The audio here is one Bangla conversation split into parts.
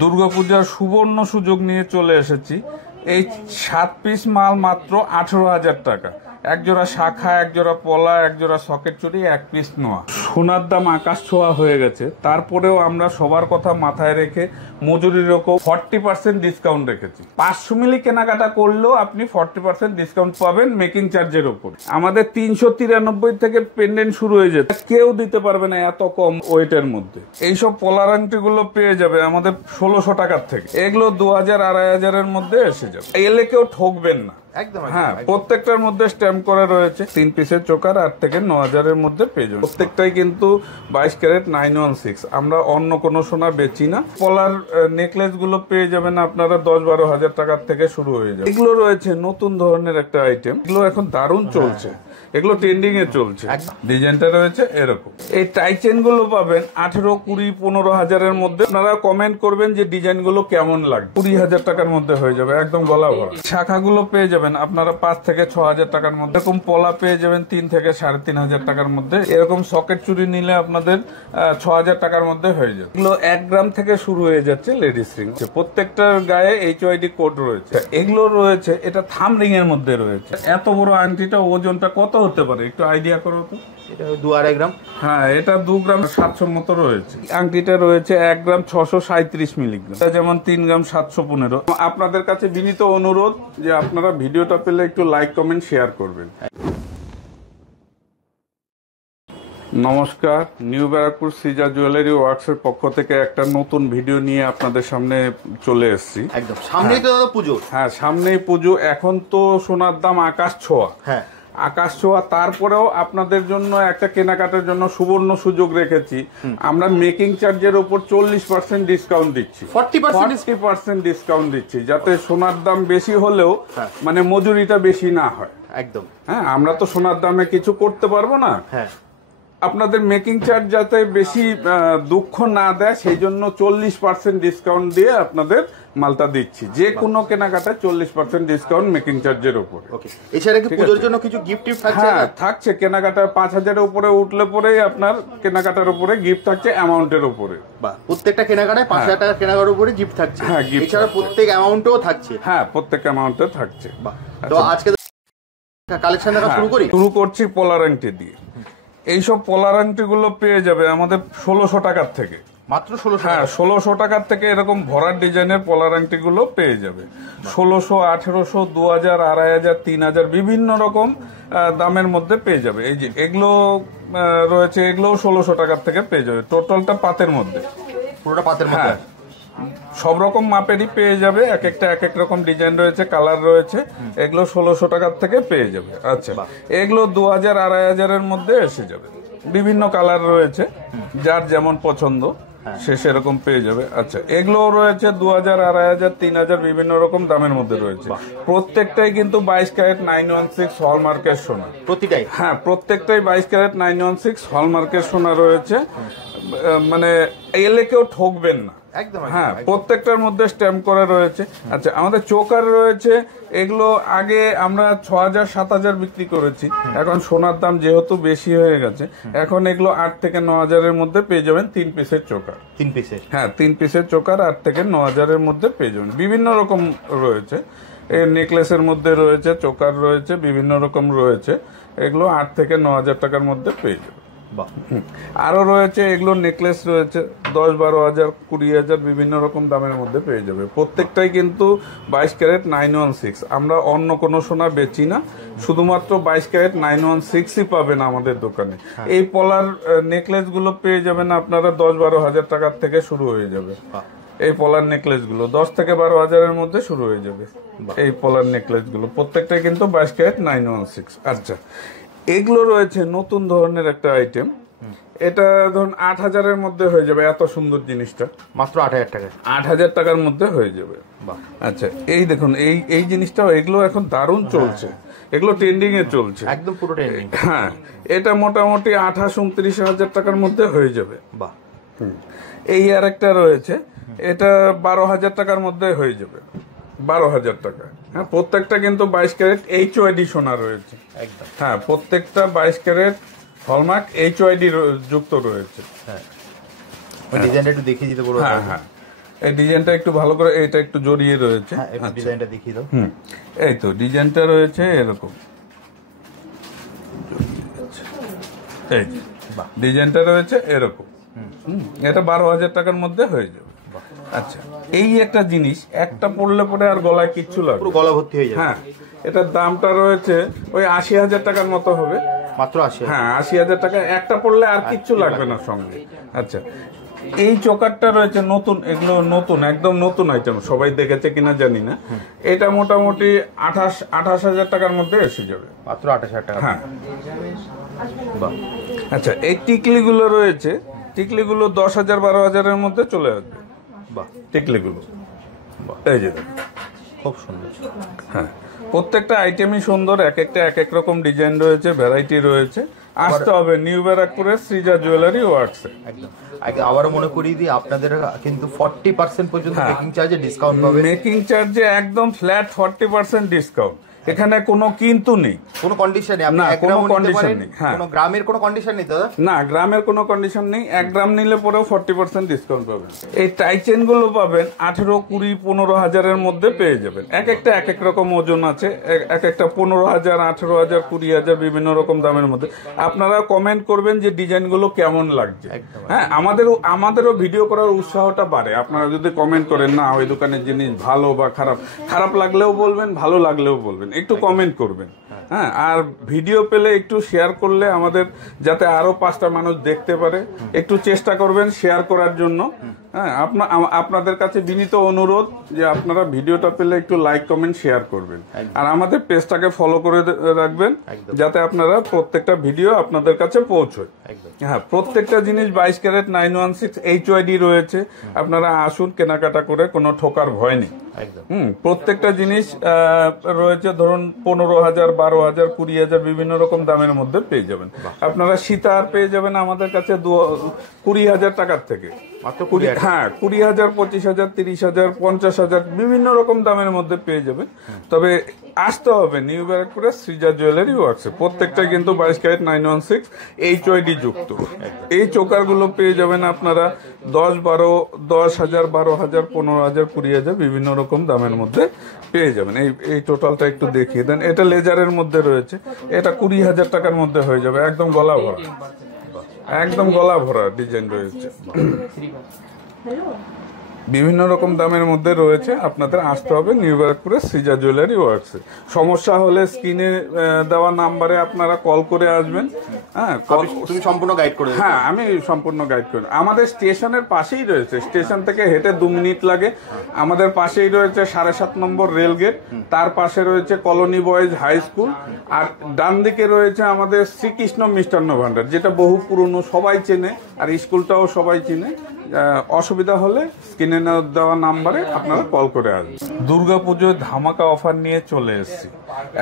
দুর্গাপূজার সুবর্ণ সুযোগ নিয়ে চলে এসেছি। এই 7 পিস মাল মাত্র 18,000 টাকা। এক জোড়া শাখা, এক জোড়া পলা, এক জোড়া সকেট চুড়ি, 1 পিস নোয়া। সোনার দাম আকাশ ছোঁয়া হয়ে গেছে, তারপরেও আমরা সবার কথা মাথায় রেখে মজুরির ওপর 40% ডিসকাউন্ট রেখেছি। 500 মিলি কেনাকাটা করলেও আপনি 40% ডিসকাউন্ট পাবেন মেকিং চার্জের উপর। আমাদের 393 থেকে পেন্ডেন্ট শুরু হয়ে যেত, কেউ দিতে পারবে না এত কম ওয়েটের মধ্যে। এইসব পলার আংটিগুলো পেয়ে যাবে আমাদের 1600 টাকার থেকে। এগুলো 2000-2500 এর মধ্যে এসে যাবে। এলে কেউ ঠকবেন না। হ্যাঁ, প্রত্যেকটার মধ্যে স্ট্যাম্প করা রয়েছে। 3 পিসের চোকার 8 থেকে 9,000 এর মধ্যে পেয়ে যাবেন। প্রত্যেকটাই কিন্তু 22 ক্যারেট 916। আমরা অন্য কোনো সোনা বেচি না। পলার নেকলেস গুলো পেয়ে যাবেন আপনারা 10-12 হাজার টাকার থেকে শুরু হয়ে যাবে। এগুলো রয়েছে নতুন ধরনের একটা আইটেম, এগুলো এখন দারুণ চলছে, এগুলো ট্রেন্ডিং এ চলছে। ডিজাইনটা রয়েছে এরকম। এই টাই চেন গুলো পাবেন 18, 20, 15 হাজারের মধ্যে। আপনারা কমেন্ট করবেন যে ডিজাইন গুলো কেমন লাগে। 20,000 টাকার মধ্যে হয়ে যাবে, একদম গলা ভরা। শাখাগুলো পেয়ে যাবেন আপনারা 5 থেকে 6,000 টাকার মধ্যে। এরকম পলা পেয়ে যাবেন 3 থেকে 3,500 টাকার মধ্যে। এরকম সকেট চুড়ি নিলে আপনাদের 6,000 টাকার মধ্যে হয়ে যাবে। এগুলো 1 গ্রাম থেকে শুরু হয়ে যাচ্ছে লেডিস রিং। প্রত্যেকটার গায়ে HYD কোড রয়েছে। এগুলো রয়েছে, এটা থাম রিং এর মধ্যে রয়েছে। এত বড় আংটিটা ওজনটা কত হতে পারে একটু আইডিয়া করো তো। এটা 2-2.5 গ্রাম। হ্যাঁ, এটা 2 গ্রাম 700 মতো রয়েছে। আংটিটা রয়েছে 1 গ্রাম 637 মিলিগ্রাম, যেমন 3 গ্রাম 715। আপনাদের কাছে বিনীত অনুরোধ যে আপনারা ভিডিওটা পেলে একটু লাইক, কমেন্ট, শেয়ার করবেন। নমস্কার, নিউ ব্যারাকপুর সিজা জুয়েলারি ওয়ার্কসের পক্ষ থেকে একটা নতুন ভিডিও নিয়ে আপনাদের সামনে চলে এসেছি। একদম সামনেই তো পুজো। হ্যাঁ, সামনেই পুজো। এখন তো সোনার দাম আকাশ ছোঁয়া। হ্যাঁ, আকাশ ছোঁয়া। তারপরেও আপনাদের জন্য একটা কেনাকাটার জন্য সুবর্ণ সুযোগ রেখেছি। আমরা মেকিং চার্জের উপর 40% ডিসকাউন্ট দিচ্ছি, 40% ডিসকাউন্ট দিচ্ছি, যাতে সোনার দাম বেশি হলেও মানে মজুরিটা বেশি না হয়। একদম। হ্যাঁ, আমরা তো সোনার দামে কিছু করতে পারবো না। হ্যাঁ, আপনাদের মেকিং চার্জ যাতে বেশি দুঃখ না দেয় সেই জন্য 40% ডিসকাউন্ট দিয়ে আপনাদের মালটা দিচ্ছি। যে কোনো কেনাকাটায় 40% ডিসকাউন্ট মেকিং চার্জের উপরে। এছাড়া কি পুজোর জন্য কিছু গিফট থাকছে? হ্যাঁ, থাকছে। কেনাকাটা 5,000 এর উপরে উঠলে পরেই আপনার কেনাকাটার উপরে গিফট থাকছে, অ্যামাউন্টের উপরে। প্রত্যেকটা কেনাকাটায় 5,000 টাকা কেনাকাটার উপরে গিফট থাকছে। হ্যাঁ, গিফট। এছাড়া প্রত্যেক অ্যামাউন্টও থাকছে। হ্যাঁ, প্রত্যেক অ্যামাউন্টে থাকছে। তো আজকে কালেকশন দেখা শুরু করছি পলার আংটি দিয়ে। এইসব পলার আংটিগুলো পেয়ে যাবে আমাদের 1600 টাকার থেকে। মাত্র 1600? হ্যাঁ, 1600 টাকার থেকে এরকম ভরার ডিজাইনের পলার আংটিগুলো পেয়ে যাবে। 1600, 1800, 2000, 2500, 3000 বিভিন্ন রকম দামের মধ্যে পেয়ে যাবে। এই যে এগুলো রয়েছে, এগুলোও 1600 টাকার থেকে পেয়ে যাবে। টোটালটা পাতের মধ্যে, পুরোটা পাতের মধ্যে। সব রকম মাপেরই পেয়ে যাবে। এক একটা এক এক রকম ডিজাইন রয়েছে, কালার রয়েছে। এগুলো 1600 টাকার থেকে পেয়ে যাবে। আচ্ছা, এগুলো 2000-2500 এর মধ্যে এসে যাবে। বিভিন্ন কালার রয়েছে, যার যেমন পছন্দ সে সেরকম পেয়ে যাবে। আচ্ছা, এগুলো রয়েছে 2000, 2500, 3000 বিভিন্ন রকম দামের মধ্যে রয়েছে। প্রত্যেকটাই কিন্তু 22 ক্যারেট 916 হলমার্কের সোনা। প্রতিটাই? হ্যাঁ, প্রত্যেকটাই 22 ক্যারেট 916 হলমার্কের সোনা রয়েছে। মানে এলে কেউ ঠকবেন না। হ্যাঁ, প্রত্যেকটার মধ্যে স্ট্যাম্প করা রয়েছে। আচ্ছা, আমাদের চোকার রয়েছে। এগুলো আগে আমরা 6,000-7,000 বিক্রি করেছি। এখন সোনার দাম যেহেতু বেশি হয়ে গেছে, এখন এগুলো 8 থেকে 9,000 এর মধ্যে পেয়ে যাবেন। 3 পিসের চোকার। 3 পিসের? হ্যাঁ, 3 পিসের চোকার 8 থেকে 9,000 এর মধ্যে পেয়ে যাবেন। বিভিন্ন রকম রয়েছে, নেকলেসের মধ্যে রয়েছে, চোকার রয়েছে, বিভিন্ন রকম রয়েছে। এগুলো 8 থেকে 9,000 টাকার মধ্যে পেয়ে যাবেন। আরো রয়েছে, এগুলো নেকলেস রয়েছে 10-12 হাজার, 20 হাজার বিভিন্ন রকম দামের মধ্যে পেয়ে যাবে। প্রত্যেকটাই কিন্তু 22 ক্যারেট 916। আমরা অন্য কোনো সোনা বেচি না, শুধুমাত্র 22 ক্যারেট 916ই পাবেন আমাদের দোকানে। এই পলার নেকলেস গুলো পেয়ে যাবেন আপনারা 10-12 হাজার টাকার থেকে শুরু হয়ে যাবে। এই পলার নেকলেস গুলো 10 থেকে 12 হাজারের মধ্যে শুরু হয়ে যাবে। এই পলার নেকলেস গুলো প্রত্যেকটাই কিন্তু 22 ক্যারেট 916। আচ্ছা, এগুলো রয়েছে নতুন ধরনের একটা আইটেম। এটা ধরুন 8,000 এর মধ্যে হয়ে যাবে। এত সুন্দর জিনিসটা মাত্র 8,000 টাকা? 8,000 টাকার মধ্যে হয়ে যাবে। আচ্ছা, এই দেখুন, এই জিনিসটাও এগুলো এখন দারুণ চলছে, এগুলো ট্রেন্ডিং এ চলছে, একদম পুরো ট্রেন্ডিং। হ্যাঁ, এটা মোটামুটি 28-29 হাজার টাকার মধ্যে হয়ে যাবে। বাহ। এই আর একটা রয়েছে, এটা 12,000 টাকার মধ্যে হয়ে যাবে। 12,000 টাকা। হ্যাঁ, প্রত্যেকটা কিন্তু 22 ক্যারেট HYD সোনা রয়েছে। একদম। হ্যাঁ, প্রত্যেকটা 22 ক্যারেট হলমার্ক HYD যুক্ত রয়েছে। হ্যাঁ, ডিজাইনটা একটু দেখিয়ে দিতে বলবো। হ্যাঁ হ্যাঁ, এই ডিজাইনটা একটু ভালো করে, এটা একটু জড়িয়ে রয়েছে। হ্যাঁ, একটু ডিজাইনটা দেখিয়ে দাও। এই তো ডিজাইনটা রয়েছে এরকম, এই ডিজাইনটা রয়েছে এরকম। এটা 12,000 টাকার মধ্যে হয়ে যাবে। আচ্ছা, এই একটা জিনিস একটা পড়লে পরে আর গলায় কিচ্ছু লাগবে, পুরো গলা ভর্তি হয়ে যাবে। হ্যাঁ, এটার দামটা রয়েছে ওই 80,000 টাকার মতো হবে, মাত্র 80। হ্যাঁ 80,000 টাকা, একটা পড়লে আর কিচ্ছু লাগবে না সঙ্গে। আচ্ছা, এই চোকারটা রয়েছে নতুন, এগুলো নতুন, একদম নতুন আইটেম, সবাই দেখেছে কিনা জানি না। এটা মোটামুটি 28,000 টাকার মধ্যে এসে যাবে, মাত্র 28,000 টাকা। হ্যাঁ। আচ্ছা, এই টিকলিগুলো রয়েছে, টিকলিগুলো 10,000 12,000-এর মধ্যে চলে আসবে। বাহ, টিকলিগুলো এই যে খুব সুন্দর। হ্যাঁ, প্রত্যেকটা আইটেমই সুন্দর, এক একটা এক এক রকম ডিজাইন রয়েছে, ভ্যারাইটি রয়েছে। আসতে হবে নিউ ব্যারাকপুরের সৃজা জুয়েলারি ওয়ার্কসে। একদম। আবারও মনে করিয়ে দিই, আপনাদের কিন্তু 40% পর্যন্ত মেকিং চার্জে ডিসকাউন্ট পাবেন। মেকিং চার্জে একদম ফ্ল্যাট 40% ডিসকাউন্ট, এখানে কোনো কিন্তু নেই, কোনো কন্ডিশন নেই। আপনি না, 1 কোনো গ্রামও নিতে condition পারেন, নেই, হ্যাঁ। কোনো গ্রামের কোনো কন্ডিশন নেই দাদা? না, গ্রামের কোনো কন্ডিশন নেই, 1 গ্রাম নিলে পরেও 40% ডিসকাউন্ট পাবেন। এই টাইচেন গুলো পাবেন 18, 20, 15,000-এর মধ্যে পেয়ে যাবেন। এক একটা এক এক রকম ওজন আছে, এক একটা 15,000, 18,000, 20,000 বিভিন্ন রকম দামের মধ্যে। আপনারা কমেন্ট করবেন যে ডিজাইনগুলো কেমন লাগছে, হ্যাঁ, আমাদেরও ভিডিও করার উৎসাহটা বাড়ে। আপনারা যদি কমেন্ট করেন না ওই দোকানের জিনিস ভালো বা খারাপ, খারাপ লাগলেও বলবেন, ভালো লাগলেও বলবেন, একটু কমেন্ট করবেন, হ্যাঁ। আর ভিডিও পেলে একটু শেয়ার করলে আমাদের, যাতে আরো 5টা মানুষ দেখতে পারে, একটু চেষ্টা করবেন শেয়ার করার জন্য, হ্যাঁ। আপনাদের কাছে বিনীত অনুরোধ যে আপনারা ভিডিওটা পেলে একটু লাইক কমেন্ট শেয়ার করবেন, আর আমাদের পেজটাকে ফলো করে রাখবেন, যাতে আপনারা প্রত্যেকটা ভিডিও আপনাদের কাছে পৌঁছয়। হ্যাঁ, প্রত্যেকটা জিনিস 22 ক্যারেট 916 HYD রয়েছে। আপনারা আসুন, কেনাকাটা করে, কোনো ঠকার ভয় নেই। প্রত্যেকটা জিনিস রয়েছে ধরুন 15,000, 12,000, 20,000 বিভিন্ন রকম দামের মধ্যে পেয়ে যাবেন। আপনারা সীতার পেয়ে যাবেন আমাদের কাছে 20,000 টাকার থেকে, হ্যাঁ 20,000, 25,000, 30,000, 50,000 বিভিন্ন রকম দামের মধ্যে পেয়ে যাবেন। তবে আসতে হবে নিউ ব্যারাকপুরের সৃজা জুয়েলারি ওয়ার্কসে। প্রত্যেকটা কিন্তু 22 ক্যারেট 916 HYD যুক্ত। এই চোকারগুলো পেয়ে যাবেন আপনারা 10,000, 12,000, 15,000, 20,000 বিভিন্ন রকম দামের মধ্যে পেয়ে যাবেন। এই টোটালটা একটু দেখিয়ে দেন। এটা লেজারের মধ্যে রয়েছে, এটা 20,000 টাকার মধ্যে হয়ে যাবে, একদম গলা ভরা, একদম গলা ভরা ডিজাইন রয়েছে, বিভিন্ন রকম দামের মধ্যে রয়েছে। আপনাদের আসতে হবে নিউ ব্যারাকপুরের সৃজা জুয়েলারি ওয়ার্কসে। সমস্যা হলে স্ক্রিনে দেওয়া নাম্বারে আপনারা কল করে আসবেন, হ্যাঁ। তুমি সম্পূর্ণ গাইড করে? হ্যাঁ, আমি সম্পূর্ণ গাইড করি। আমাদের স্টেশনের পাশেই রয়েছে, স্টেশন থেকে হেঁটে 2 মিনিট লাগে। আমাদের পাশেই রয়েছে 7.5 নম্বর রেল গেট, তার পাশে রয়েছে কলোনি বয়েজ হাই স্কুল, আর ডান দিকে রয়েছে আমাদের শ্রীকৃষ্ণ মিষ্টান্ন ভান্ডার, যেটা বহু পুরনো, সবাই চেনে, আর স্কুলটাও সবাই চেনে। অসুবিধা হলে স্ক্রিনে দেওয়া নাম্বারে আপনারা কল করে আসবেন। দুর্গাপুজোয় ধামাকা অফার নিয়ে চলে এসেছি।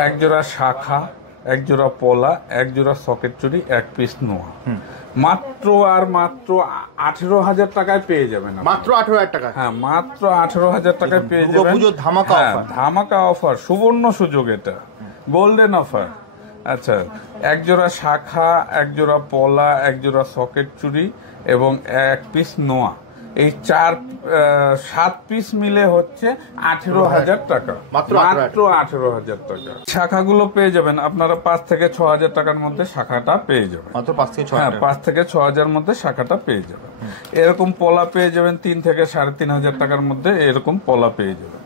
1 জোড়া শাখা, 1 জোড়া পলা, 1 জোড়া সকেট চুড়ি, 1 পিস নোয়া, মাত্র আর মাত্র 18,000 টাকায় পেয়ে যাবেন। মাত্র 18,000 টাকা? হ্যাঁ, মাত্র 18,000 টাকায় পেয়ে যাবেন। দুর্গাপুজোর ধামাকা অফার, ধামাকা অফার, সুবর্ণ সুযোগ, এটা গোল্ডেন অফার। আচ্ছা, 1 জোড়া শাখা, 1 জোড়া পলা, 1 জোড়া সকেট চুড়ি এবং 1 পিস নোয়া, এই 7 পিস মিলে হচ্ছে 18,000 টাকা, মাত্র 18,000 টাকা। শাখাগুলো পেয়ে যাবেন আপনারা 5 থেকে 6,000 টাকার মধ্যে শাখাটা পেয়ে যাবেন, মাত্র 5 থেকে 6,000। হ্যাঁ, 5 থেকে 6,000 মধ্যে শাখাটা পেয়ে যাবেন। এরকম পলা পেয়ে যাবেন 3 থেকে 3,500 টাকার মধ্যে, এরকম পলা পেয়ে যাবেন।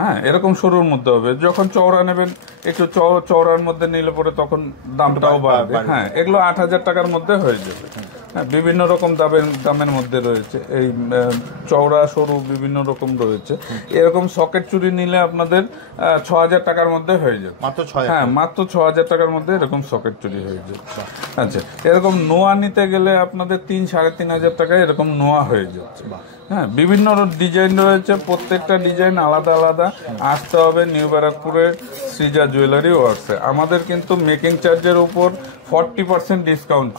হ্যাঁ, এরকম সরুর মধ্যে হবে। যখন চওড়া নেবেন, একটু চওড়ার মধ্যে নিলে পরে তখন দামটাও বাড়বে। হ্যাঁ, এগুলো 8,000 টাকার মধ্যে হয়ে যাবে। হ্যাঁ, বিভিন্ন রকম দামের মধ্যে রয়েছে, এই চওড়া সরু বিভিন্ন রকম রয়েছে। এরকম সকেট চুড়ি নিলে আপনাদের 6,000 টাকার মধ্যে হয়ে যাবে, মাত্র 6,000। হ্যাঁ, মাত্র 6,000 টাকার মধ্যে এরকম সকেট চুড়ি হয়ে যাবে। আচ্ছা, এরকম নোয়া নিতে গেলে আপনাদের 3-3,500 টাকায় এরকম নোয়া হয়ে যাচ্ছে। হ্যাঁ, বিভিন্ন ডিজাইন রয়েছে, প্রত্যেকটা ডিজাইন আলাদা আলাদা। আসতে হবে নিউ ব্যারাকপুরের সৃজা জুয়েলারি ওয়ার্কসে। আমাদের কিন্তু মেকিং চার্জের উপর 40% ডিসকাউন্ট,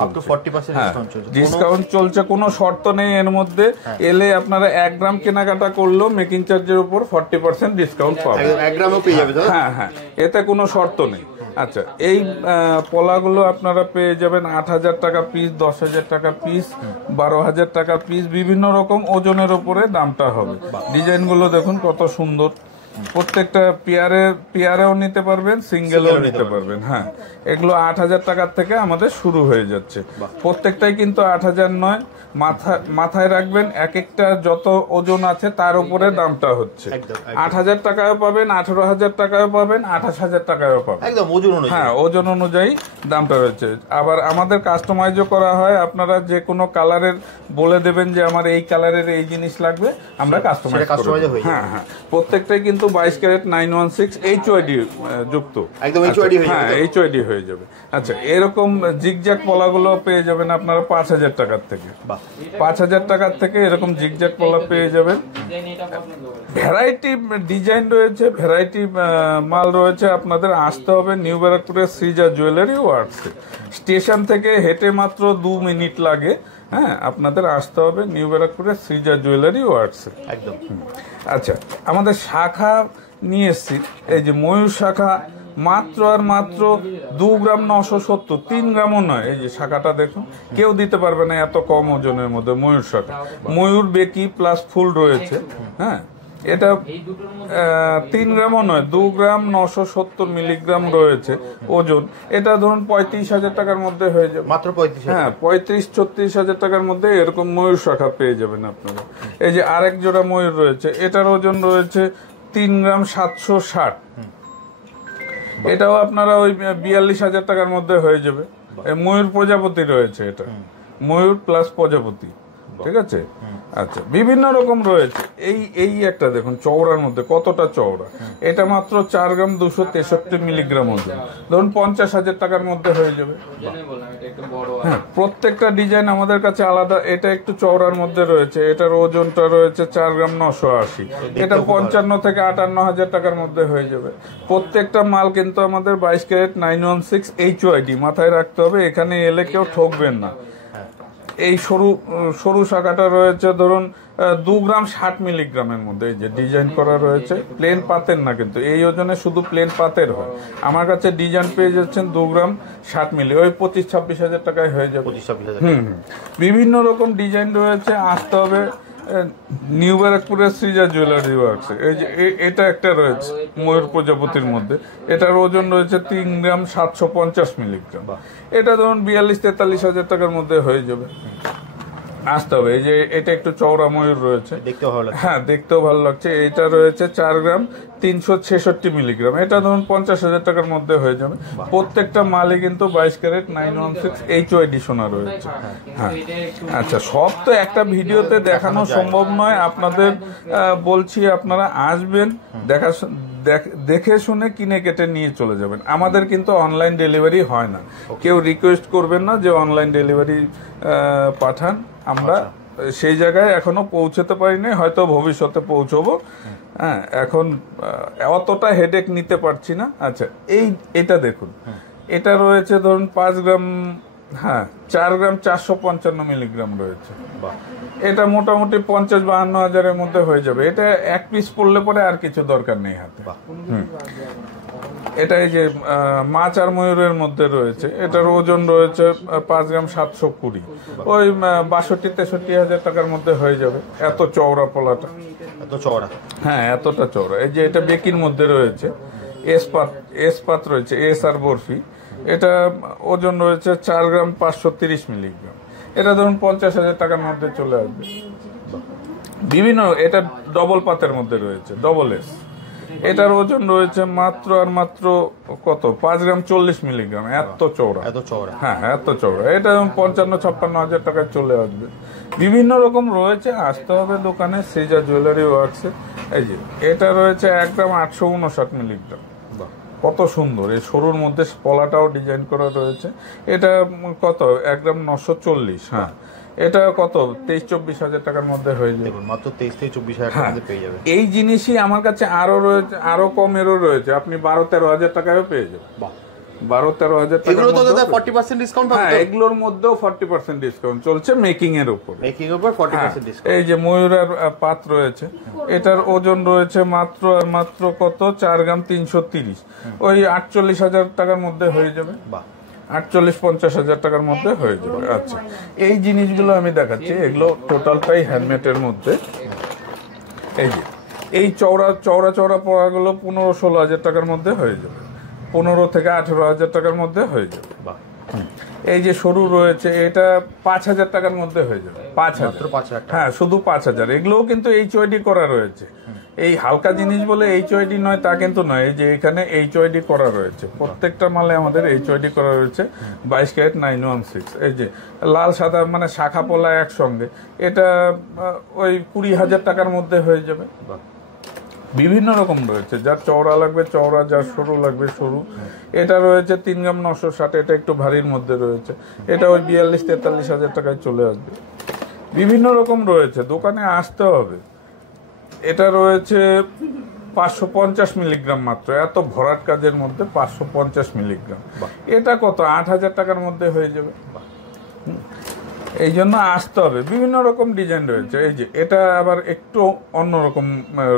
ডিসকাউন্ট চলছে, কোনো শর্ত নেই এর মধ্যে। এলে আপনারা 1 গ্রাম কেনাকাটা করলেও মেকিং চার্জের উপর 40% ডিসকাউন্ট পাবেন। 1 গ্রামও পেয়ে যাবে? হ্যাঁ হ্যাঁ, এতে কোনো শর্ত নেই। আচ্ছা, এই পলাগুলো আপনারা পেয়ে যাবেন 8,000 টাকা পিস, 10,000 টাকা পিস, 12,000 টাকা পিস, বিভিন্ন রকম ওজনের উপরে দামটা হবে। ডিজাইনগুলো দেখুন কত সুন্দর, প্রত্যেকটা পেয়ারেও নিতে পারবেন, সিঙ্গেলও নিতে পারবেন। হ্যাঁ, এগুলো 8,000 টাকার থেকে আমাদের শুরু হয়ে যাচ্ছে। প্রত্যেকটাই কিন্তু 8,000 নয়, মাথায় রাখবেন এক একটা যত ওজন আছে তার উপরে দামটা হচ্ছে। 8,000 টাকায়ও পাবেন, 18,000 টাকায়ও পাবেন, 28,000 টাকায়ও পাবেন, একদম ওজন অনুযায়ী। হ্যাঁ, ওজন অনুযায়ী দামটা রয়েছে। আবার আমাদের কাস্টমাইজও করা হয়, আপনারা যে কোনো কালারের বলে দেবেন যে আমার এই কালারের এই জিনিস লাগবে, আমরা কাস্টমাইজ করে দেব। হ্যাঁ হ্যাঁ, প্রত্যেকটাই কিন্তু 22 ক্যারেট 916 HYD যুক্ত, একদম HYD হয়ে যাবে। হ্যাঁ, HYD হয়ে যাবে। আচ্ছা, এরকম জিগজ্যাগ পলাগুলো পেয়ে যাবেন আপনারা 5,000 টাকার থেকে। 5,000 টাকার থেকে এরকম জিগজ্যাগ পলা পেয়ে যাবেন। ভ্যারাইটি ডিজাইন রয়েছে, ভ্যারাইটি মাল রয়েছে। আপনাদের আসতে হবে নিউ ব্যারাকপুরের সৃজা জুয়েলারি ওয়ার্কসে। স্টেশন থেকে হেঁটে মাত্র 2 মিনিট লাগে। হ্যাঁ, আপনাদের আসতে হবে নিউ ব্যারাকপুরের সৃজা জুয়েলারি ওয়ার্কসে একদম। আচ্ছা, আমাদের শাখা নিয়ে এসছি, এই যে ময়ূর শাখা, মাত্র আর মাত্র 2 গ্রাম 970, 3 গ্রামও নয়। এই যে শাখাটা দেখুন, কেউ দিতে পারবে না এত কম ওজনের মধ্যে ময়ূর শাখা। ময়ূর বেকি প্লাস ফুল রয়েছে। হ্যাঁ, এটা 3 গ্রামও নয়, 2 গ্রাম 970 মিলিগ্রাম রয়েছে ওজন। এটা ধরুন 35,000 টাকার মধ্যে হয়ে যাবে, মাত্র 35। হ্যাঁ, 35-36,000 টাকার মধ্যে এরকম ময়ূর শাখা পেয়ে যাবেন আপনারা। এই যে আরেক জোড়া ময়ূর রয়েছে, এটার ওজন রয়েছে 3 গ্রাম 760। এটাও আপনারা ওই 42,000 টাকার মধ্যে হয়ে যাবে। ময়ূর প্রজাপতি রয়েছে, এটা ময়ূর প্লাস প্রজাপতি, ঠিক আছে। আচ্ছা, বিভিন্ন রকম রয়েছে। এই একটা দেখুন চওড়ার মধ্যে কতটা চওড়া, এটা মাত্র 4 গ্রাম 263 মিলিগ্রাম ওজন, ধরুন 50,000 টাকার মধ্যে হয়ে যাবে। হ্যাঁ, প্রত্যেকটা ডিজাইন আমাদের কাছে আলাদা। এটা একটু চওড়ার মধ্যে রয়েছে, এটার ওজনটা রয়েছে 4 গ্রাম 980, এটা 55 থেকে 58,000 টাকার মধ্যে হয়ে যাবে। প্রত্যেকটা মাল কিন্তু আমাদের 22 ক্যারেট 916 HYD, মাথায় রাখতে হবে, এখানে এলে কেউ ঠকবেন না। এই সরু শাখাটা রয়েছে ধরুন 2 গ্রাম 60 মিলিগ্রামের মধ্যে। এই যে ডিজাইন করা রয়েছে, প্লেন পাতের না কিন্তু, এই ওজনে শুধু প্লেন পাতের হয়। আমার কাছে ডিজাইন পেয়ে যাচ্ছেন 2 গ্রাম 60 মিলি, ওই 25-26,000 টাকায় হয়ে যাবে। বিভিন্ন রকম ডিজাইন রয়েছে, আসতে হবে নিউ ব্যারাকপুরের সৃজা জুয়েলারি ওয়ার্কস। এই যে এটা একটা রয়েছে ময়ূর প্রজাপতির মধ্যে, এটার ওজন রয়েছে 3 গ্রাম 750 মিলিগ্রাম। এটা ধরুন 42-43,000 টাকার মধ্যে হয়ে যাবে। আসতে হবে। এই যে এটা একটু চওড়া ময়ূর রয়েছে, দেখতেও ভালো লাগছে। হ্যাঁ, দেখতেও ভালো লাগছে। এটা রয়েছে 4 গ্রাম 366 মিলিগ্রাম, এটা ধরুন 50,000 টাকার মধ্যে হয়ে যাবে। প্রত্যেকটা মালই কিন্তু 22 ক্যারেট 916 HYD সোনা রয়েছে। হ্যাঁ, আচ্ছা, সব তো একটা ভিডিওতে দেখানো সম্ভব নয়। আপনাদের বলছি, আপনারা আসবেন, দেখে শুনে কিনে কেটে নিয়ে চলে যাবেন। আমাদের কিন্তু অনলাইন ডেলিভারি হয় না, কেউ রিকোয়েস্ট করবেন না যে অনলাইন ডেলিভারি পাঠান। আমরা সেই জায়গায় এখনো পৌঁছতে পারিনি, হয়তো ভবিষ্যতে পৌঁছবো। হ্যাঁ, এখন অতটা হেডেক নিতে পারছি না। আচ্ছা, এটা দেখুন, এটা রয়েছে ধরুন 5 গ্রাম, হ্যাঁ, 4 গ্রাম 455 মিলিগ্রাম রয়েছে। এটা মোটামুটি 50-52 হাজারের মধ্যে হয়ে যাবে। এটা এক পিস পড়লে পরে আর কিছু দরকার নেই হাতে। এটা এই যে মাছ আর ময়ূরের মধ্যে রয়েছে, এটার ওজন রয়েছে 5 গ্রাম 720, ওই 62-63 হাজার টাকার মধ্যে হয়ে যাবে। এত চওড়া পলাটা, এত চওড়া, হ্যাঁ, এতটা চওড়া। এই যে এটা বেকির মধ্যে রয়েছে, এসপাত রয়েছে, এস আর বরফি। এটা ওজন রয়েছে 4 গ্রাম 530 মিলিগ্রাম, এটা ধরুন 50,000 টাকার মধ্যে চলে আসবে। বিভিন্ন, এটা ডবল পাতের মধ্যে রয়েছে, ডবল এস। এটার ওজন রয়েছে মাত্র আর মাত্র কত, 5 গ্রাম 40 মিলিগ্রাম। এত চওড়া, হ্যাঁ, এত চওড়া। এটা 55-56 হাজার টাকায় চলে আসবে। বিভিন্ন রকম রয়েছে, আসতে হবে দোকানে সৃজা জুয়েলারি ওয়ার্কসে। এই যে এটা রয়েছে 1 গ্রাম 859 মিলিগ্রাম, কত সুন্দর। এই সরুর মধ্যে পলাটাও ডিজাইন করা রয়েছে। এটা কত, 1 গ্রাম 940। হ্যাঁ, এটা কত, 23-24 হাজার টাকার মধ্যে হয়ে যাবে, মাত্র 23-24 হাজার টাকার মধ্যে পেয়ে যাবে। এই জিনিসই আমার কাছে আরো রয়েছে, আরো কমেরও রয়েছে, আপনি 12-13 হাজার টাকায়ও পেয়ে যাবেন। 12-13 হাজার এগুলো তো দাদা টাকা। 40% ডিসকাউন্ট পাবে হ্যাঁ, তো? এগুলোর মধ্যেও 40% ডিসকাউন্ট চলছে মেকিং এর উপর। মেকিং এর উপর 40% ডিসকাউন্ট। এই যে ময়ূরের পাত রয়েছে, এটার ওজন রয়েছে মাত্র আর মাত্র কত 4 গ্রাম 330, ওই 48,000 টাকার মধ্যে হয়ে যাবে। বাহ, 48-50 হাজার টাকার মধ্যে হয়ে যাবে। আচ্ছা, এই জিনিসগুলো আমি দেখাচ্ছি, এগুলো টোটালটাই হ্যান্ডমেড এর মধ্যে। এই যে এই চওড়া চওড়া চওড়া পড়াগুলো 15-16 হাজার টাকার মধ্যে হয়ে যাবে, 15 থেকে 18 হাজার টাকার মধ্যে হয়ে যাবে। বাহ, এই যে সরু রয়েছে, এটা 5,000 টাকার মধ্যে হয়ে যাবে। 5,000, মাত্র 5,000 টাকা। হ্যাঁ, শুধু 5,000। এগুলোও কিন্তু HYD করা রয়েছে। এই হালকা জিনিস বলে HYD নয় তা কিন্তু নয়, এই যে এখানে HYD করা রয়েছে, প্রত্যেকটা মালে আমাদের HYD করা রয়েছে 22 ক্যারেট 916। এই যে লাল সাদা মানে শাখা পলা একসঙ্গে, এটা ওই 20,000 টাকার মধ্যে হয়ে যাবে। বাহ, বিভিন্ন রকম রয়েছে, যার চওড়া লাগবে চওড়া, যার সরু লাগবে সরু। এটা রয়েছে 3 গ্রাম 960, এটা একটু ভারীর মধ্যে রয়েছে, এটা ওই 42-43 হাজার টাকায় চলে আসবে। বিভিন্ন রকম রয়েছে, দোকানে আসতে হবে। এটা রয়েছে 550 মিলিগ্রাম মাত্র, এত ভরাট কাজের মধ্যে 550 মিলিগ্রাম। এটা কত 8,000 টাকার মধ্যে হয়ে যাবে। এই জন্য আসতে হবে। বিভিন্ন রকম ডিজাইন রয়েছে। এই যে এটা আবার একটু অন্যরকম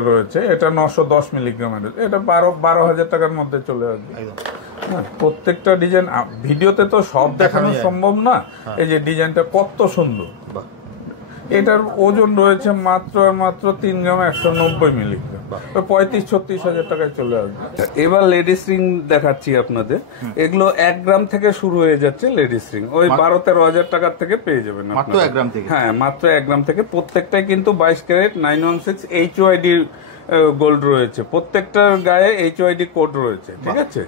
রয়েছে, এটা 910 মিলিগ্রামের, এটা 12,000 টাকার মধ্যে চলে আসবে। একদম। হ্যাঁ, প্রত্যেকটা ডিজাইন ভিডিওতে তো সব দেখানো সম্ভব না। এই যে ডিজাইনটা কত সুন্দর। বাহ, এটার ওজন রয়েছে মাত্র আর মাত্র 3 গ্রাম 190 মিলিগ্রাম, 35-36 হাজার টাকায় চলে আসবে। এবার লেডিস রিং দেখাচ্ছি আপনাদের। এগুলো 1 গ্রাম থেকে শুরু হয়ে যাচ্ছে লেডিস রিং, ওই 12-13 হাজার টাকার থেকে পেয়ে যাবেন মাত্র আপনারা। 1 গ্রাম থেকে? হ্যাঁ, মাত্র 1 গ্রাম থেকে। প্রত্যেকটাই কিন্তু 22 ক্যারেট 916 HYD গোল্ড রয়েছে, প্রত্যেকটার গায়ে HYD কোড রয়েছে, ঠিক আছে।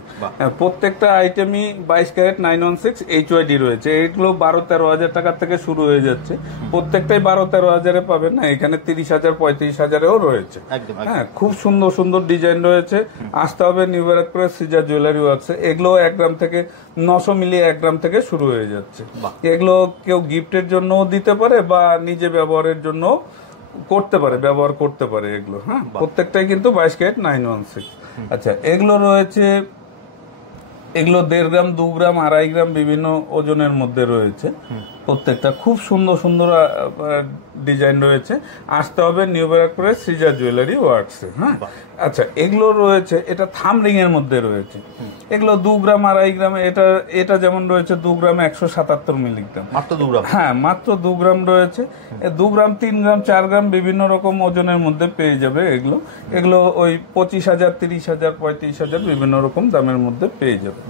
প্রত্যেকটা আইটেমই 22 ক্যারেট 916 HYD রয়েছে। এইগুলো 12-13 হাজার টাকার থেকে শুরু হয়ে যাচ্ছে, প্রত্যেকটাই 12-13 হাজারে পাবেন না, এখানে 30,000 35,000এও রয়েছে। হ্যাঁ, খুব সুন্দর সুন্দর ডিজাইন রয়েছে। আসতে হবে নিউ ব্যারাকপুরের সিজা জুয়েলারি ওয়ার্কসে। এগুলো 1 গ্রাম থেকে 900 মিলি 1 গ্রাম থেকে শুরু হয়ে যাচ্ছে। এগুলো কেউ গিফটের জন্যও দিতে পারে বা নিজে ব্যবহারের জন্য করতে পারে, ব্যবহার করতে পারে এগুলো। হ্যাঁ, প্রত্যেকটাই কিন্তু 22 ক্যারেট 916। আচ্ছা, এগুলো রয়েছে, এগুলো 1.5 গ্রাম 2 গ্রাম 2.5 গ্রাম বিভিন্ন ওজনের মধ্যে রয়েছে। প্রত্যেকটা খুব সুন্দর সুন্দর ডিজাইন রয়েছে। আসতে হবে নিউ ব্যারাকপুরের সৃজা জুয়েলারি ওয়ার্কসে। হ্যাঁ, আচ্ছা, এগুলো রয়েছে, এটা থাম রিং এর মধ্যে রয়েছে। এগুলো 2 গ্রাম 2.5 গ্রাম, এটা যেমন রয়েছে 2 গ্রাম 177 মিলিগ্রাম, মাত্র 2 গ্রাম। হ্যাঁ, মাত্র 2 গ্রাম রয়েছে। 2 গ্রাম 3 গ্রাম 4 গ্রাম বিভিন্ন রকম ওজনের মধ্যে পেয়ে যাবে এগুলো। এগুলো ওই 25,000 30,000 35,000 বিভিন্ন রকম দামের মধ্যে পেয়ে যাবে।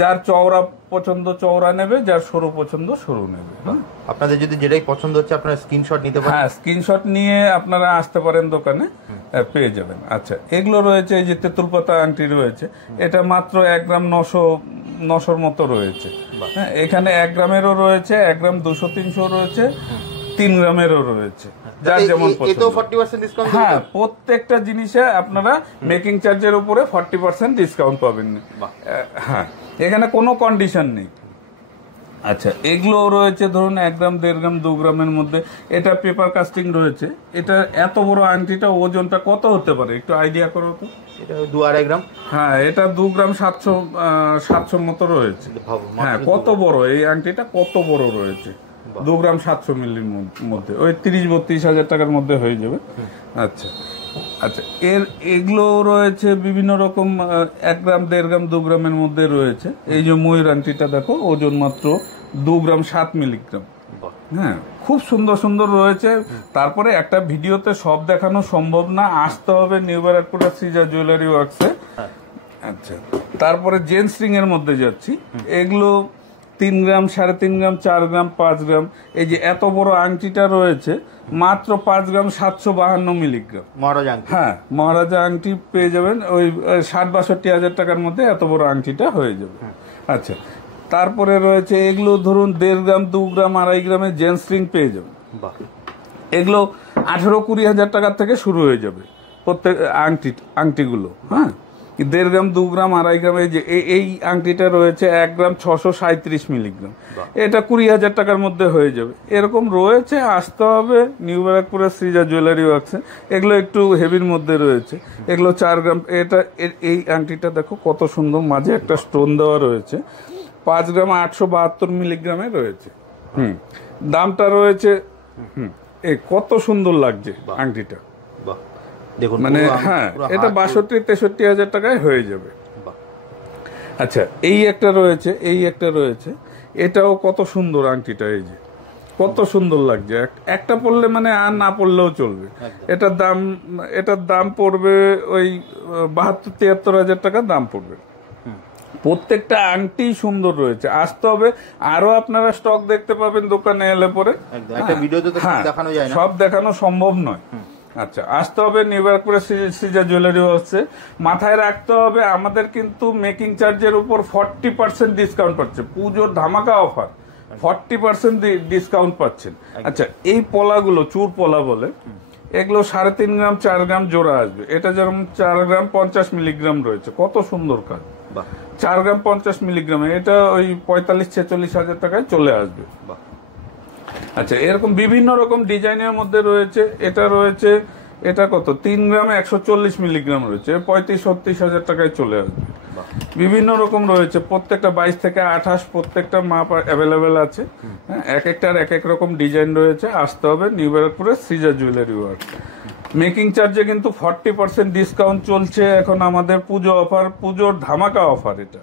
যার চওড়া পছন্দ চওড়া নেবে, যার সরু পছন্দ সরু নেবে। আপনাদের যদি যেটাই পছন্দ হচ্ছে আপনারা স্ক্রিনশট নিতে পারেন। হ্যাঁ, স্ক্রিনশট নিয়ে আপনারা আসতে পারেন দোকানে, পেয়ে যাবেন। আচ্ছা, এগুলো রয়েছে, এই যে তেঁতুল পাতা আংটি রয়েছে, এটা মাত্র 1 গ্রাম 900 মতো রয়েছে। হ্যাঁ, এখানে 1 গ্রামেরও রয়েছে, 1 গ্রাম 200-300 রয়েছে, 3 গ্রামেরও রয়েছে, যার যেমন পছন্দ। এতেও 40% ডিসকাউন্ট? হ্যাঁ, প্রত্যেকটা জিনিসে আপনারা মেকিং চার্জের উপরে 40% ডিসকাউন্ট পাবেন। হ্যাঁ, এখানে কোনো কন্ডিশন নেই। আচ্ছা, এগুলো রয়েছে ধরুন 1 গ্রাম 1.5 গ্রাম 2 গ্রামের মধ্যে। এটা পেপার কাস্টিং রয়েছে। এটা এত বড় আংটিটা ওজনটা কত হতে পারে একটু আইডিয়া করো তো? এটা 2-2.5 গ্রাম। হ্যাঁ, এটা 2 গ্রাম 700 মতো রয়েছে। হ্যাঁ, কত বড় এই আংটিটা, কত বড় রয়েছে, 2 গ্রাম 700 মিলির মধ্যে, ওই 30-32 হাজার টাকার মধ্যে হয়ে যাবে। আচ্ছা আচ্ছা, এগুলো রয়েছে বিভিন্ন রকম 1 গ্রাম 1.5 গ্রাম 2 গ্রামের মধ্যে রয়েছে। এই যে ময়ূর আংটিটা দেখো, ওজন মাত্র 2 গ্রাম 7 মিলিগ্রাম। হ্যাঁ, খুব সুন্দর সুন্দর রয়েছে। তারপরে একটা ভিডিওতে সব দেখানো সম্ভব না, আসতে হবে নিউ ব্যারাকপুরের সৃজা জুয়েলারি ওয়ার্কসে। আচ্ছা, তারপরে জেন্টস রিং এর মধ্যে যাচ্ছি। এগুলো 3 গ্রাম 3.5 গ্রাম 4 গ্রাম 5 গ্রাম। এই যে এত বড় আংটিটা রয়েছে মাত্র 5 গ্রাম 752 মিলিগ্রাম মহারাজা আংটি। হ্যাঁ, মহারাজা আংটি পেয়ে যাবেন ওই 60-62 হাজার টাকার মধ্যে, এত বড় আংটিটা হয়ে যাবে। আচ্ছা, তারপরে রয়েছে এগুলো ধরুন 1.5 গ্রাম 2 গ্রাম 2.5 গ্রামের জেন্টস রিং পেয়ে যাবেন। এগুলো 18-20 হাজার টাকার থেকে শুরু হয়ে যাবে প্রত্যেক আংটিগুলো। হ্যাঁ, 1.5 গ্রাম 2 গ্রাম 2.5 গ্রাম, এই যে এই আংটিটা রয়েছে 1 গ্রাম 637 মিলিগ্রাম, এটা 20,000 টাকার মধ্যে হয়ে যাবে। এরকম রয়েছে, আসতে হবে নিউ ব্যারাকপুরের সৃজা জুয়েলারি ওয়ার্কসে। এগুলো একটু হেভির মধ্যে রয়েছে, এগুলো 4 গ্রাম। এটা এই আংটিটা দেখো কত সুন্দর, মাঝে একটা স্টোন দেওয়া রয়েছে, 5 গ্রাম 872 মিলিগ্রামে রয়েছে। দামটা রয়েছে এই কত সুন্দর লাগছে আংটিটা, দেখুন মানে হ্যাঁ, এটা 62-63 হাজার টাকায় হয়ে যাবে। আচ্ছা, এই একটা রয়েছে, এটাও কত সুন্দর আংটিটা, এই যে কত সুন্দর লাগছে, একটা পড়লে মানে আর না পড়লেও চলবে। এটার দাম পড়বে ওই 72-73 হাজার টাকা দাম পড়বে। প্রত্যেকটা আংটি সুন্দর রয়েছে, আসতে হবে। আরো আপনারা স্টক দেখতে পাবেন দোকানে এলে পরে, সব দেখানো সম্ভব নয়। আচ্ছা, আসতে হবে নিউ ব্যারাকপুরের সৃজা জুয়েলারি ওয়ার্কসে। মাথায় রাখতে হবে আমাদের কিন্তু মেকিং চার্জের উপর 40% ডিসকাউন্ট পাচ্ছে, পুজোর ধামাকা অফার, 40% ডিসকাউন্ট পাচ্ছেন। আচ্ছা, এই পলাগুলো চুর পলা বলে, এগুলো 3.5 গ্রাম 4 গ্রাম জোড়া আসবে। এটা যেরকম 4 গ্রাম 50 মিলিগ্রাম রয়েছে, কত সুন্দর কাজ, 4 গ্রাম 50 মিলিগ্রামে এটা ওই 45-46 হাজার টাকায় চলে আসবে। আচ্ছা, এরকম বিভিন্ন রকম ডিজাইনের মধ্যে রয়েছে। এটা কত 3 গ্রামে 140 মিলিগ্রাম রয়েছে, 35-36 হাজার টাকায় চলে আসবে। বিভিন্ন রকম রয়েছে, প্রত্যেকটা 22 থেকে 28 প্রত্যেকটা মাপ অ্যাভেলেবেল আছে। এক একটার এক এক রকম ডিজাইন রয়েছে। আসতে হবে নিউ ব্যারাকপুরের সৃজা জুয়েলারি ওয়ার্কস। মেকিং চার্জে কিন্তু 40% ডিসকাউন্ট চলছে এখন আমাদের, পুজো অফার, পুজোর ধামাকা অফার এটা।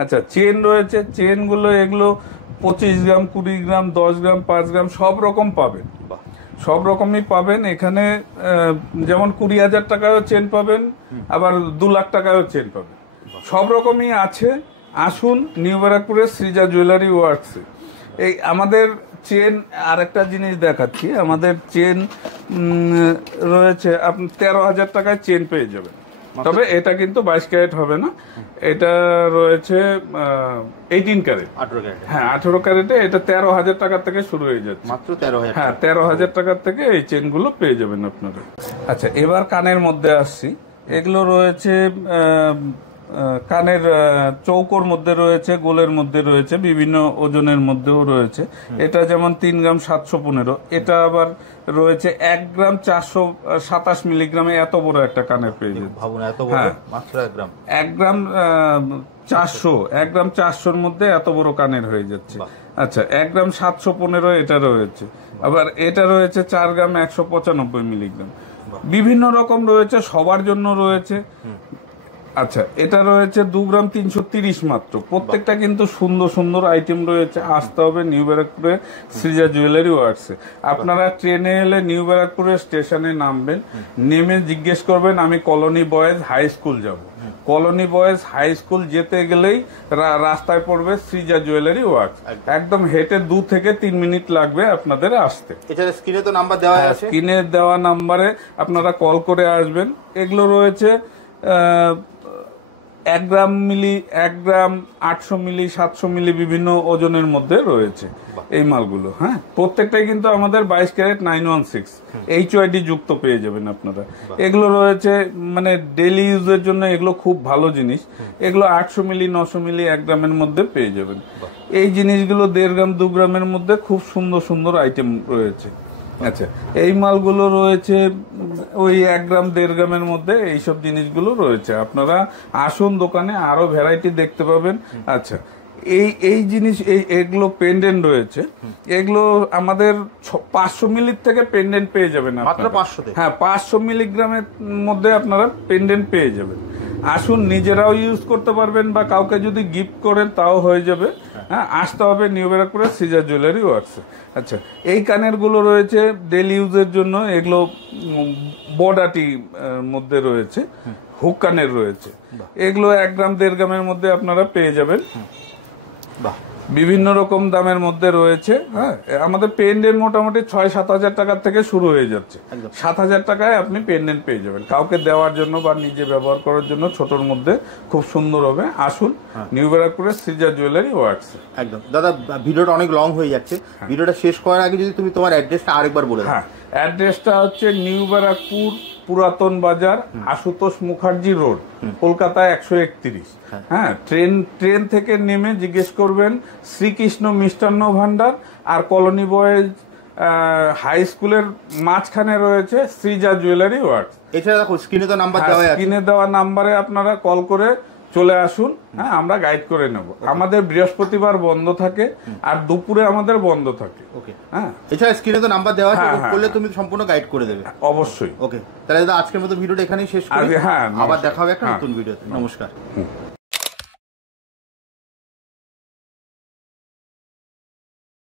আচ্ছা, চেন রয়েছে, চেনগুলো এগুলো 25 গ্রাম 20 গ্রাম 10 গ্রাম 5 গ্রাম সব রকম পাবেন, সব রকমই পাবেন এখানে। যেমন 20,000 টাকায়ও চেন পাবেন, আবার 2 লাখ টাকায়ও চেন পাবেন, সব রকমই আছে। আসুন নিউ ব্যারাকপুরের সৃজা জুয়েলারি ওয়ার্কসে। এই আমাদের চেন, আর একটা জিনিস দেখাচ্ছি, আমাদের চেন রয়েছে আপনি 13,000 টাকায় চেন পেয়ে যাবেন। তবে এটা কিন্তু 22 ক্যারেট হবে না, এটা রয়েছে 18 ক্যারেট। হ্যাঁ, 18 ক্যারেটে এটা 13,000 টাকা থেকে শুরু হয়ে যাচ্ছে, মাত্র 13,000। হ্যাঁ, 13,000 টাকার থেকে এই চেনগুলো পেয়ে যাবেন আপনারা। আচ্ছা, এবার কানের মধ্যে আসছি। এগুলো রয়েছে কানের চৌকোর মধ্যে রয়েছে, গোলের মধ্যে রয়েছে, বিভিন্ন ওজনের মধ্যেও রয়েছে। এটা যেমন 3 গ্রাম 715, এটা আবার রয়েছে 1 গ্রাম 427 মিলিগ্রামে, এত বড় একটা কানের পেয়ে যাচ্ছে। ভাবুন, এত বড়, মাত্র 1 গ্রাম, 1 গ্রাম 400-1 গ্রাম 400-র মধ্যে এত বড় কানের হয়ে যাচ্ছে। আচ্ছা, 1 গ্রাম 715 এটা রয়েছে। আবার এটা রয়েছে 4 গ্রাম 195 মিলিগ্রাম। বিভিন্ন রকম রয়েছে, সবার জন্য রয়েছে। আচ্ছা, এটা রয়েছে 2 গ্রাম 330 মাত্র। প্রত্যেকটা কিন্তু সুন্দর সুন্দর আইটেম রয়েছে। আসতে হবে নিউ ব্যারাকপুরে সৃজা জুয়েলারি ওয়ার্কসে। আপনারা ট্রেনে এলে নিউ ব্যারাকপুরের স্টেশনে নামবেন, নেমে জিজ্ঞেস করবেন আমি কলোনি বয়েজ হাই স্কুল যাব। কলোনি বয়েজ হাই স্কুল যেতে গেলেই রাস্তায় পড়বে সৃজা জুয়েলারি ওয়ার্কস। একদম হেঁটে 2 থেকে 3 মিনিট লাগবে আপনাদের আসতে। এছাড়া স্ক্রিনে তো নাম্বার দেওয়া আছে, স্ক্রিনে দেওয়া নাম্বারে আপনারা কল করে আসবেন। এগুলো রয়েছে 1 গ্রাম মিলি, 1 গ্রাম 800 মিলি, 700 মিলি, বিভিন্ন ওজনের মধ্যে রয়েছে এই মালগুলো। হ্যাঁ, প্রত্যেকটাই কিন্তু আমাদের 22 ক্যারেট 916 HYD যুক্ত পেয়ে যাবেন আপনারা। এগুলো রয়েছে মানে ডেইলি ইউজের জন্য, এগুলো খুব ভালো জিনিস। এগুলো 800 মিলি, 900 মিলি, 1 গ্রামের মধ্যে পেয়ে যাবেন। এই জিনিসগুলো 1.5 গ্রাম 2 গ্রামের মধ্যে খুব সুন্দর সুন্দর আইটেম রয়েছে। আচ্ছা, এই মালগুলো রয়েছে ওই 1 গ্রাম 1.5 গ্রামের মধ্যে, এইসব জিনিসগুলো রয়েছে। আপনারা আসুন দোকানে, আরো ভ্যারাইটি দেখতে পাবেন। আচ্ছা, এই জিনিস, এগুলো পেন্ডেন্ট রয়েছে। এগুলো আমাদের 500 মিলির থেকে পেন্ডেন্ট পেয়ে যাবেন মাত্র 500। হ্যাঁ, 500 মিলিগ্রামের মধ্যে আপনারা পেন্ডেন্ট পেয়ে যাবেন। আসুন, নিজেরাও ইউজ করতে পারবেন বা কাউকে যদি গিফট করেন তাও হয়ে যাবে। হ্যাঁ, আসতে হবে নিউ ব্যারাকপুরের সৃজা জুয়েলারি ওয়ার্কসে। আচ্ছা, এই কানের গুলো রয়েছে ডেইলি ইউজের জন্য। এগুলো বর্ডাটি মধ্যে রয়েছে, হুক কানের রয়েছে। এগুলো 1 গ্রাম 1.5 গ্রামের মধ্যে আপনারা পেয়ে যাবেন। বিভিন্ন রকম দামের মধ্যে রয়েছে। হ্যাঁ, আমাদের পেন্ডেন্ট মোটামুটি 6-7 হাজার টাকার থেকে শুরু হয়ে যাচ্ছে। 7,000 টাকায় আপনি পেন্ডেন্ট পেয়ে যাবেন, কাউকে দেওয়ার জন্য বা নিজে ব্যবহার করার জন্য ছোটর মধ্যে খুব সুন্দর হবে। আসুন নিউ ব্যারাকপুরের সৃজা জুয়েলারি ওয়ার্কস। একদম দাদা, ভিডিওটা অনেক লং হয়ে যাচ্ছে, ভিডিওটা শেষ করার আগে যদি তুমি তোমার অ্যাড্রেসটা আরেকবার বলে দাও। হ্যাঁ, অ্যাড্রেসটা হচ্ছে নিউ ব্যারাকপুর পুরাতন বাজার, আশুতোষ মুখার্জি রোড, কলকাতা 131। হ্যাঁ, ট্রেন থেকে নেমে জিজ্ঞেস করবেন শ্রীকৃষ্ণ মিষ্টান্ন ভান্ডার, আর কলোনি বয়েজ হাই স্কুলের মাঝখানে রয়েছে সৃজা জুয়েলারি ওয়ার্কস। এছাড়া দেখো স্ক্রিনে তো নাম্বার দেওয়া আছে, স্ক্রিনে দেওয়া নাম্বারে আপনারা কল করে চলে আসুন। হ্যাঁ, আমরা গাইড করে নেব। আমাদের বৃহস্পতিবার বন্ধ থাকে আর দুপুরে আমাদের বন্ধ থাকে। ওকে, হ্যাঁ, এছাড়া স্ক্রিনে তো নাম্বার দেওয়া আছে, হ্যাঁ, করলে হ্যাঁ। তুমি সম্পূর্ণ গাইড করে দেবে। অবশ্যই। ওকে, তাহলে দাদা আজকের মতো ভিডিওটা এখানেই শেষ করি। হ্যাঁ, আবার নমস্কার। দেখা হবে একটা হ্যাঁ। নতুন ভিডিওতে। নমস্কার।